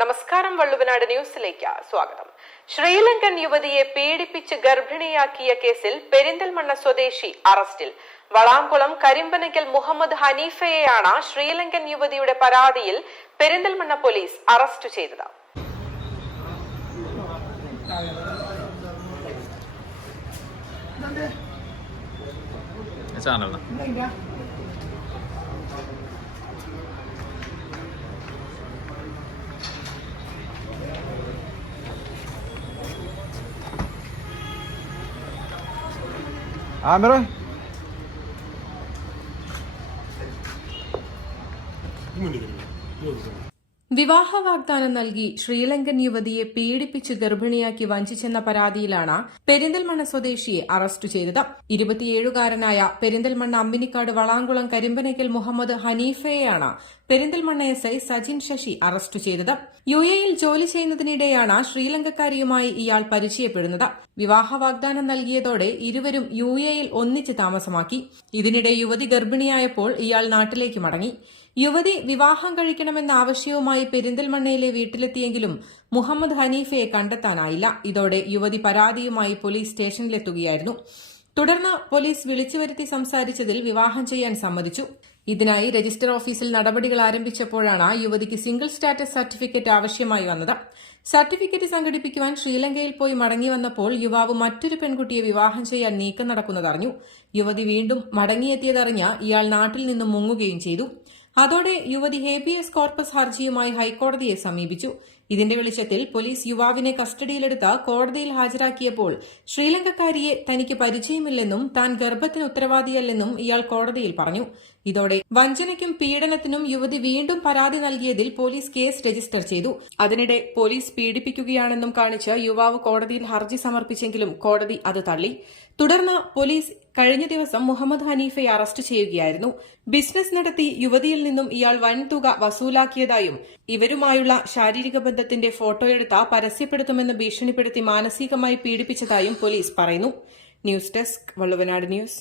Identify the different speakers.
Speaker 1: നമസ്കാരം വള്ളുവനാട് ന്യൂസിലേക്ക് സ്വാഗതം. ശ്രീലങ്കൻ യുവതിയെ പീഡിപ്പിച്ച് ഗർഭിണിയാക്കിയ കേസിൽ പെരിന്തൽമണ്ണ സ്വദേശി അറസ്റ്റിൽ. വളാംകുളം കരിമ്പനയ്ക്കൽ മുഹമ്മദ് ഹനീഫയെയാണ് ശ്രീലങ്കൻ യുവതിയുടെ പരാതിയിൽ പെരിന്തൽമണ്ണ പോലീസ് അറസ്റ്റ് ചെയ്തത്.
Speaker 2: ചാനലാണ്
Speaker 3: عامرة؟
Speaker 4: വിവാഹ വാഗ്ദാനം നൽകി ശ്രീലങ്കൻ യുവതിയെ പീഡിപ്പിച്ച് ഗർഭിണിയാക്കി വഞ്ചിച്ചെന്ന പരാതിയിലാണ് പെരിന്തൽമണ്ണ സ്വദേശിയെ അറസ്റ്റ് ചെയ്തത്. ഇരുപത്തിയേഴുകാരനായ Perinthalmanna Ambinikkad Valankulam Karimpanakkal Muhammad ഹനീഫയെയാണ് Perinthalmanna S I Sajin Sasi arrest ചെയ്തത്. യു എയിൽ ജോലി ചെയ്യുന്നതിനിടെയാണ് ശ്രീലങ്കക്കാരിയുമായി ഇയാൾ പരിചയപ്പെടുന്നത്. വിവാഹ വാഗ്ദാനം നൽകിയതോടെ ഇരുവരും യു എയിൽ ഒന്നിച്ച് താമസമാക്കി. ഇതിനിടെ യുവതി ഗർഭിണിയായപ്പോൾ ഇയാൾ നാട്ടിലേക്ക് മടങ്ങി. യുവതി വിവാഹം കഴിക്കണമെന്ന ആവശ്യവുമായി പെരിന്തൽമണ്ണയിലെ വീട്ടിലെത്തിയെങ്കിലും മുഹമ്മദ് ഹനീഫയെ കണ്ടെത്താനായില്ല. ഇതോടെ യുവതി പരാതിയുമായി പോലീസ് സ്റ്റേഷനിലെത്തുകയായിരുന്നു. തുടർന്ന് പോലീസ് വിളിച്ചു വരുത്തി സംസാരിച്ചതിൽ വിവാഹം ചെയ്യാൻ സമ്മതിച്ചു. ഇതിനായി രജിസ്റ്റർ ഓഫീസിൽ നടപടികൾ ആരംഭിച്ചപ്പോഴാണ് യുവതിക്ക് സിംഗിൾ സ്റ്റാറ്റസ് സർട്ടിഫിക്കറ്റ് ആവശ്യമായി വന്നത്. സർട്ടിഫിക്കറ്റ് സംഘടിപ്പിക്കുവാൻ ശ്രീലങ്കയിൽ പോയി മടങ്ങി വന്നപ്പോൾ യുവാവ് മറ്റൊരു പെൺകുട്ടിയെ വിവാഹം ചെയ്യാൻ നീക്കം നടക്കുന്നതറിഞ്ഞു. യുവതി വീണ്ടും മടങ്ങിയെത്തിയതറിഞ്ഞ ഇയാൾ നാട്ടിൽ നിന്നും മുങ്ങുകയും ചെയ്തു. അതോടെ യുവതി ഹേബിയസ് കോർപ്പസ് ഹർജിയുമായി ഹൈക്കോടതിയെ സമീപിച്ചു. ഇതിന്റെ വെളിച്ചത്തിൽ പോലീസ് യുവാവിനെ കസ്റ്റഡിയിലെടുത്ത് കോടതിയിൽ ഹാജരാക്കിയപ്പോൾ ശ്രീലങ്കക്കാരിയെ തനിക്ക് പരിചയമില്ലെന്നും താൻ ഗർഭത്തിന് ഉത്തരവാദിയല്ലെന്നും ഇയാൾ കോടതിയിൽ പറഞ്ഞു. ഇതോടെ വഞ്ചനയ്ക്കും പീഡനത്തിനും യുവതി വീണ്ടും പരാതി നൽകിയതിൽ പോലീസ് കേസ് രജിസ്റ്റർ ചെയ്തു. അതിനിടെ പോലീസ് പീഡിപ്പിക്കുകയാണെന്നും കാണിച്ച് യുവാവ് കോടതിയിൽ ഹർജി സമർപ്പിച്ചെങ്കിലും കോടതി അത് തള്ളി. തുടർന്ന് പോലീസ് കഴിഞ്ഞ ദിവസം മുഹമ്മദ് ഹനീഫയെ അറസ്റ്റ് ചെയ്യുകയായിരുന്നു. ബിസിനസ് നടത്തി യുവതിയിൽ നിന്നും ഇയാൾ വൻതുക വസൂലാക്കിയതായും ഇവരുമായുള്ള ശാരീരിക ബന്ധത്തിന്റെ ഫോട്ടോയെടുത്ത് പരസ്യപ്പെടുത്തുമെന്ന് ഭീഷണിപ്പെടുത്തി മാനസികമായി പീഡിപ്പിച്ചതായും പോലീസ് പറയുന്നു. News desk Valluvanad news.